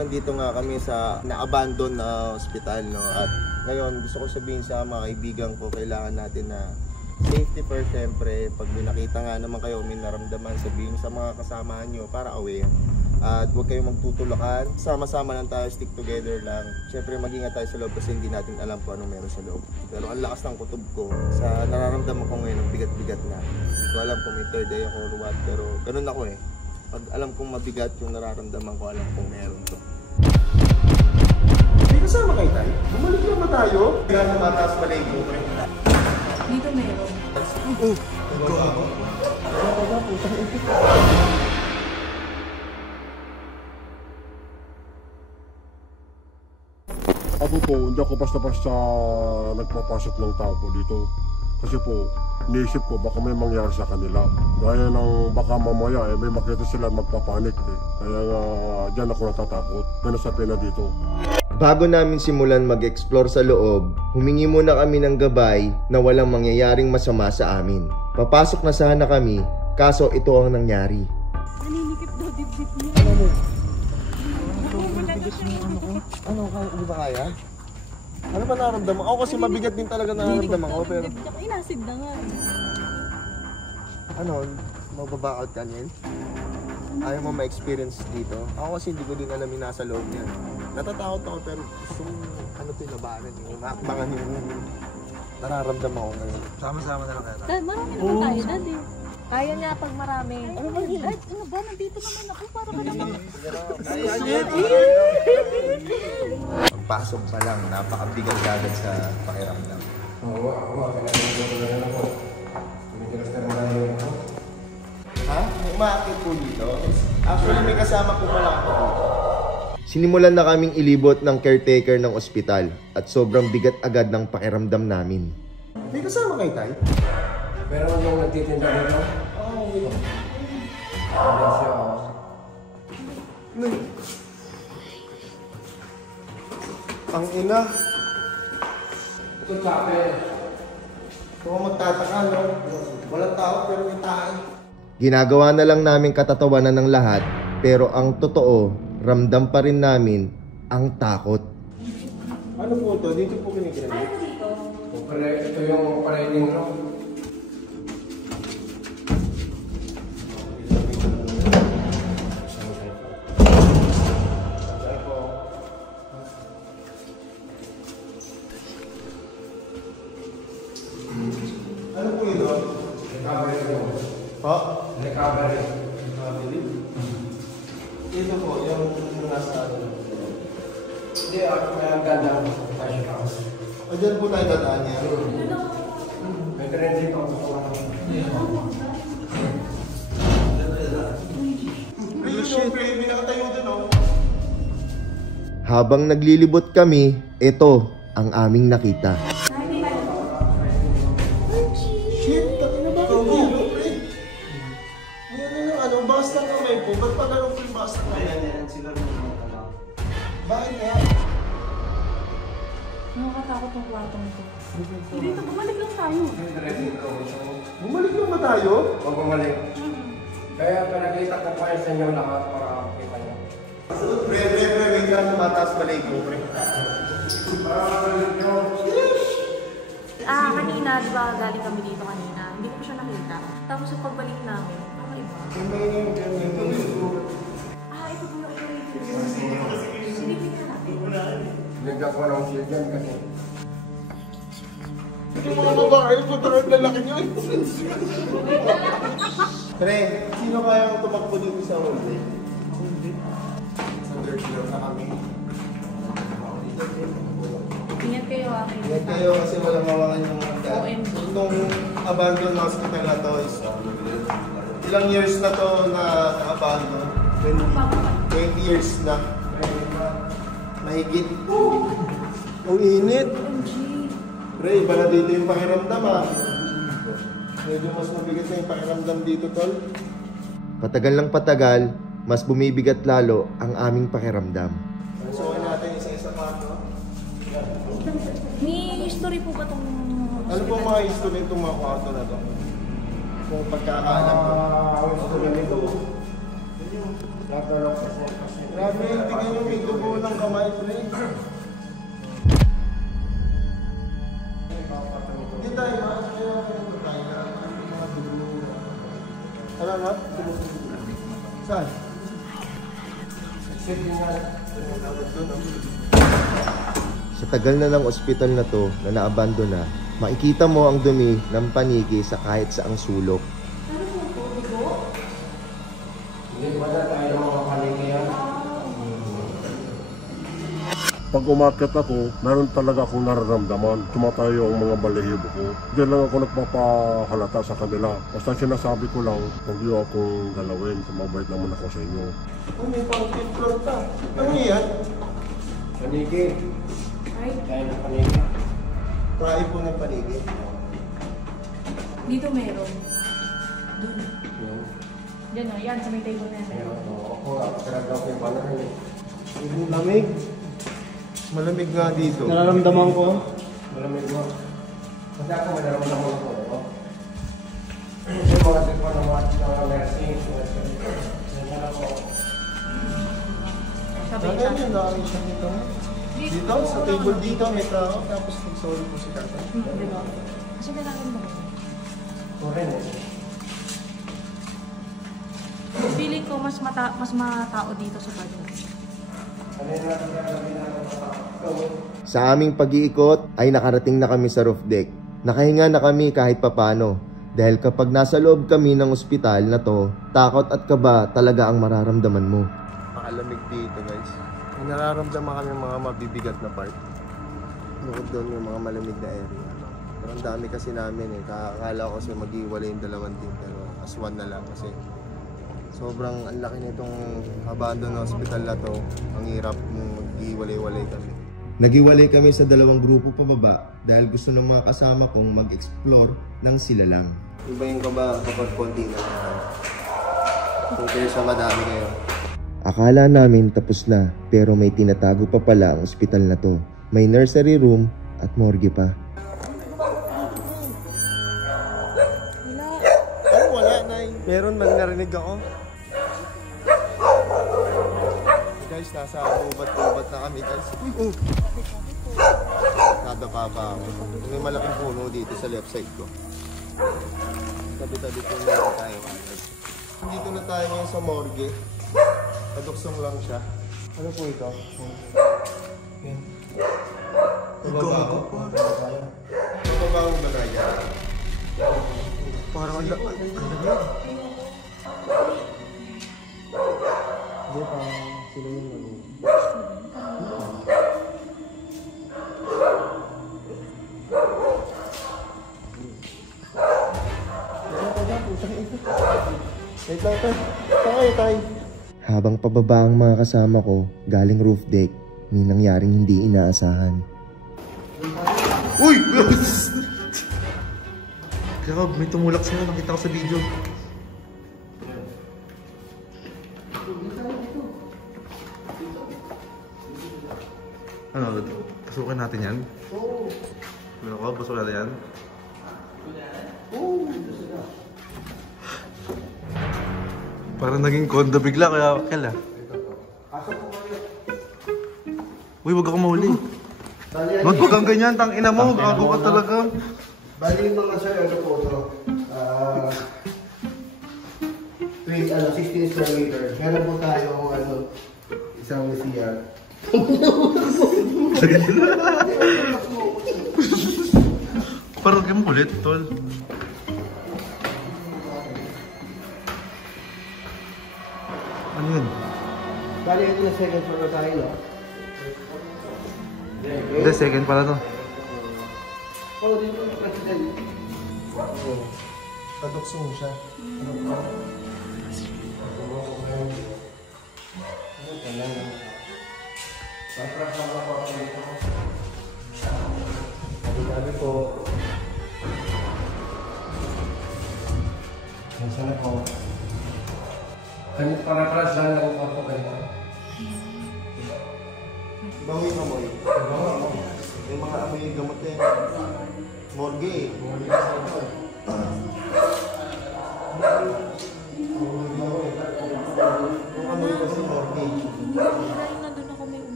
nandito nga kami sa na-abandon na ospital, no? At ngayon, gusto ko sabihin sa mga kaibigan ko, kailangan natin na safety first, siyempre. Pag may nakita nga naman kayo, may naramdaman, sabihin sa mga kasama nyo para aware. At huwag kayong magtutulakan, sama-sama lang tayo, stick together lang. Siyempre mag-ingat tayo sa loob kasi hindi natin alam kung anong meron sa loob. Pero ang lakas ng kutob ko, sa nararamdaman ko ngayon, ang bigat-bigat na. Hindi ko alam kung may third eye ako or what, pero ganun ako eh. Pag alam kong mabigat yung nararamdaman ko, alam kong meron to. May kasama kayo tayo? Bumalik lang ba tayo? Kailan na mataas pala yung buko eh. Dito meron. Gago. Ako po, hindi ako basta-basta nagpapasok ng tao po dito. Kasi po, iniisip ko baka may mangyari sa kanila. Gaya ng baka mamaya may makita sila magpapanik eh. Kaya nga dyan ako natatakot. Pinasabi na dito. Bago namin simulan mag-explore sa loob, humingi muna kami ng gabay na walang mangyayaring masama sa amin. Papasok na sana kami, kaso ito ang nangyari. Naninikip daw dibdib niya. Ano mo? Ano, Ano ba kaya? Ano ba nararamdaman? Ako kasi mabigat din talaga nararamdaman ko, pero... Inasid na nga. Ano, magbabackout ka niyan? Ayaw mo ma-experience dito? Ako kasi hindi ko din alam yung nasa loob niyan. Natatakot ako pero gusto kong ano tinabanan yung maakbangan yung nararamdaman ko ngayon. Sama-sama na lang kaya. Dad, marami naman tayo, Dad eh. Kaya niya pag marami. Ano ba yun? Dad, ano ba? Nandito naman ako. Para ka naman. Pagpasok pa lang, napakabigat agad sa pakiramdam. Oo, ako. Ha? May umaakit po dito? Actually, may kasama po pala ako dito. Sinimulan na kaming ilibot ng caretaker ng ospital at sobrang bigat agad ng pakiramdam namin. May kasama kayo tayo? Pero nung nagtitinda dito? Oo, dito. Hindi siya. Ang ina. Ito chapel. Kung magtataka, no? Walang tao pero may tayo. Ginagawa na lang namin katatawanan ng lahat, pero ang totoo, ramdam pa rin namin ang takot. Ano po ito? Dito po kinikinig? Ano dito? Ito yung parading room. Ano po ito? Recovery room. Ha? Recovery. Ito po, yung nasa ano. Hindi, may ang ganda. Fashion house. O dyan po tayo dadaan niya. May trending ako sa Habang naglilibot kami, ito ang aming nakita. Shit, takin na ba? Ano, basta kamay po. Ba't pa ganun po yung basta kamay? Bakit nga? Nakakatakot ang kwartong ito. Dito, bumalik lang tayo. Bumalik lang ba tayo? Huwag bumalik. Kaya pinakita ko pa sa inyo lahat para makita nyo. Pre, wait lang. Mataas pala yung GoPro. Kanina, di ba galing kami dito kanina? Hindi ko siya nakita. Tapos yung pagbalik namin, ano iba? Ito po yung Ito po yung operating. Sinipin na natin. Bigyan ko ng shield yan kasi. Yung mga babae, puturot lalaki nyo. Pre, sino kaya tumakbo dito sa huli? Sa third floor na kami. Ingat kayo akin. Ingat kayo kasi walang mawakan yung mga OMG. Itong abandoned hospital na to is ilang years na to na abandon? 20 years na. Mahigit. Ang init. Pre, iba na dito yung pakiramdam ah. Medyo mas mabigat na yung pakiramdam dito, tol. Patagal ng patagal, mas bumibigat lalo ang aming pakiramdam. So, natin isa-isa pa, no? May history po ba itong Ano po mga history itong mga kwarto na to? Kung pagkakaalam ko. Gusto ko nito. Natulog kasi Grabe, tingnan nyo, may dugo ng kamay, pre. Hindi tayo, ano na? Saan? Sa tagal na ng ospital na to na naabandon na, makikita mo ang dumi ng paniki sa kahit saang sulok. Pag umakyat ako, meron talaga akong nararamdaman. Tumatayo ang mga balahibo ko. Hindi lang ako nagpapahalata sa kanila. Basta sinasabi ko lang, huwag niyo akong galawin. Mabait naman ako sa inyo. Oh, may pang-fifth floor pa. Ano yan? Panigi. Ay, Kaya ng panigi. Try po ng panigi. dito meron. Doon. Diyan o, yan, sa may table na meron. Ako nga, talaga ako yung banner eh. Lamig. Malamig nga dito. Nararamdaman ko. Malamig mo. Kasi ako may nararamdaman ko. Yung mga sirpa ng mga nursing. Nandiyan ako. Sabi Ano yun? Nakakit siya dito. Dito? Sa table dito may tao. Tapos nag-sorry po si Tatay. Di ba? Kasi nararamdaman ko. Turin eh. Feeling ko mas matao dito sa Baguio. Sa aming pag-iikot ay nakarating na kami sa roof deck. Nakahinga na kami kahit papano. Dahil kapag nasa loob kami ng ospital na to, takot at kaba talaga ang mararamdaman mo. Makalamig dito guys. May nararamdaman kami mga mabibigat na part. Bukod doon yung mga malamig na area. Pero ang dami kasi namin eh. Kakakala ko kasi mag-iwalay yung dalawang team. Pero as one na lang kasi sobrang ang laki nitong abandon na hospital na to. Ang hirap nung mag-iwalay-walay kami. Nag-iwalay kami sa dalawang grupo pababa dahil gusto ng mga kasama kong mag-explore ng sila lang. Iba yung kaba kapag konti na lang. Compare sa madami kayo. Akala namin tapos na pero may tinatago pa pala ang ospital na to. May nursery room at morgue pa. Wala, Nay. Meron man narinig ako. Guys, nasa ubat-ubat na kami guys. Nadapa pa ako. May malaking puno dito sa left side ko. Tabi-tabi po na tayo. Dito na tayo ngayon sa morgue. Paduksong lang siya. Ano po ito? Ibaba ako. Ibaba ako ba na yan? Parang ang laki. Hindi pa sila yung ano. Habang pababa ang mga kasama ko galing roof deck, may nangyaring hindi inaasahan. Uy! Kaya may tumulak sila, nakita ko sa video. Ano, pasukin natin yan? Oo. Ano ko, pasukin natin yan? Oo. Parang naging kondo bigla, kaya kailan? Uy, wag ako mahuli. Wag kang ganyan, tang ina mo, gago ka talaga. Bali yung mga sir, ano po ito? 16 square meter. Meron po tayong isang CR. Parang kayo kulit, tol. Ano yun? Bali ito na second floor na tayo, no? Hindi, second pala to. Oo, dito na president. Paduksong siya. Sabi po. Nasaan ako? Kanit para-paras lang lang ako kanina. Bawin amoy. May mga amoy gamot din. Morgue eh. Yung amoy kasi morgue.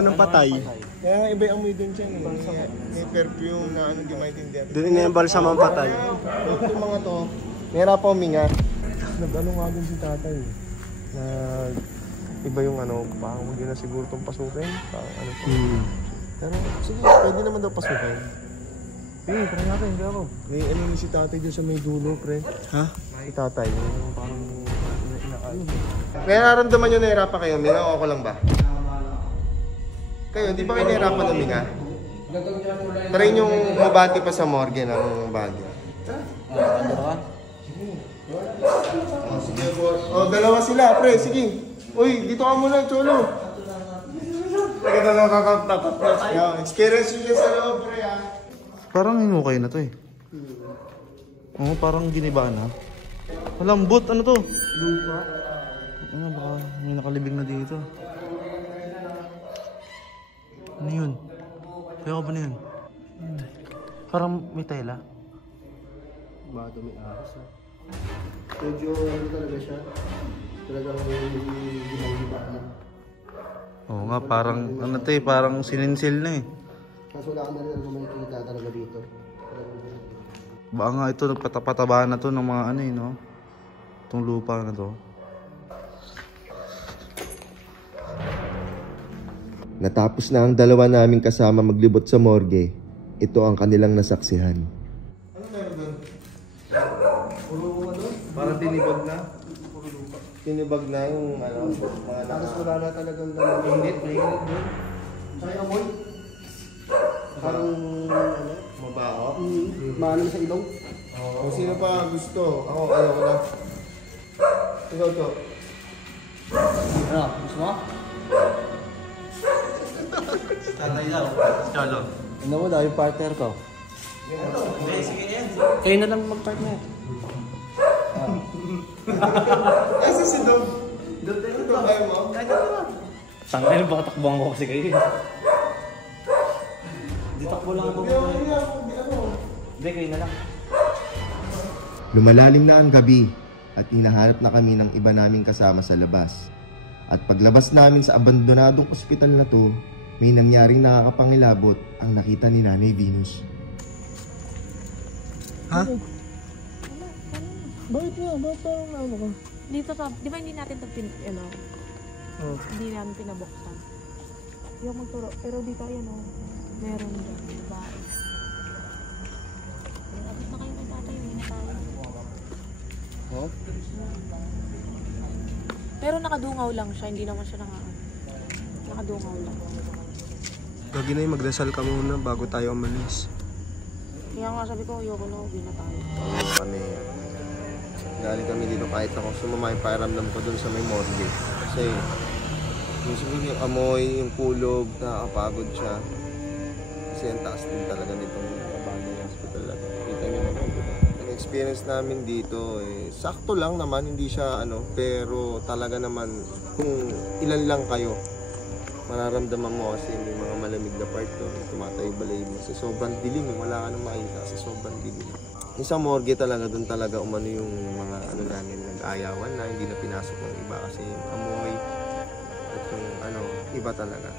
amoy ng patay. Kaya nga iba yung amoy dun siya. May perfume na ano, di maintindihan. Doon na yung balsam ang patay. Yung mga to, meron pa huminga. Nag-ano nga dun si tatay. Iba yung ano, parang hindi na siguro itong pasukin. Parang ano to. Pero sige, pwede naman daw pasukin. Try natin, hindi ako. May ano yung si tatay dyan sa may dulo, pre. Ha? Si tatay, yung parang inaano. Kaya naramdaman nyo nahirapan kayo, Minga, o ako lang ba? Kayo, hindi ba kayo nahirapan huminga? Try yung mabati pa sa morgue ng bagay. Sige po. Dalawa sila, pre, sige. Uy, dito ka muna, Cholo. Experience nyo sa loob, pre, ha? Parang hinukay na to eh. Oo, parang giniba na. Malambot, ano to? Lupa. Ano, baka may nakalibing na dito. Ano yun? Kaya ko ba na yun? Parang may tela. Baka may ahas ha. Medyo ano talaga siya. Talagang ginang-giba na. Oo nga, parang ano to eh, parang sininsil na eh. Kaso wala ka na rin ano makikita talaga dito. Baka nga ito, nagpataba na to ng mga ano eh, no? Itong lupa na to. Natapos na ang dalawa naming kasama maglibot sa morgue. Ito ang kanilang nasaksihan. Ano meron doon? Puro ano? Parang tinibag na? Tinibag na yung ano? Mga Tapos wala na talagang mainit doon. Saka yung amoy. Parang ano? mabaho. Maano sa ilong. Kung sino pa gusto, ako ayoko na. Ikaw to. Ano? Gusto mo? Tatay daw, Cholo. Ano mo daw yung partner ko? Hindi, sige yan. Kayo na lang mag-partner. Asa si Dog? Dog kayo mo? Tangay, baka takbuhan ko kasi kayo. Di takbo lang ako. Hindi, kayo na lang. Lumalalim na ang gabi at hinahanap na kami ng iba naming kasama sa labas. At paglabas namin sa abandonadong ospital na to, may nangyaring nakakapangilabot ang nakita ni Nanay Venus. Ha? Bakit nga? Bakit parang ano ka? Dito sa, di ba hindi natin ito hindi namin pinabuksan. Yung magturo, pero dito ayan o, meron dyan, babae. Abot na kayo ng tatay, hindi na tayo. Oh? Pero nakadungaw lang siya, hindi naman siya nakadungaw lang. Gagi na yung magdasal ka muna bago tayo umalis. Kaya nga sabi ko, ayoko na, uwi na tayo. Kami, galing kami dito kahit ako sumama yung pakiramdam ko dun sa may morgue. Kasi yung amoy, yung kulog, nakakapagod siya. Kasi ang taas din talaga nitong abandoned hospital na to. Kita nyo naman dito. Ang experience namin dito, sakto lang naman, hindi siya ano, pero talaga naman kung ilan lang kayo, mararamdaman mo kasi may mga malamig na part doon, tumatayo balay mo. Kasi sobrang dilim, wala ka nang makita kasi sobrang dilim. Yung sa morgue talaga, doon talaga umano yung mga ano namin, nag-ayawan na, hindi na pinasok ng iba kasi yung amoy at yung ano, iba talaga.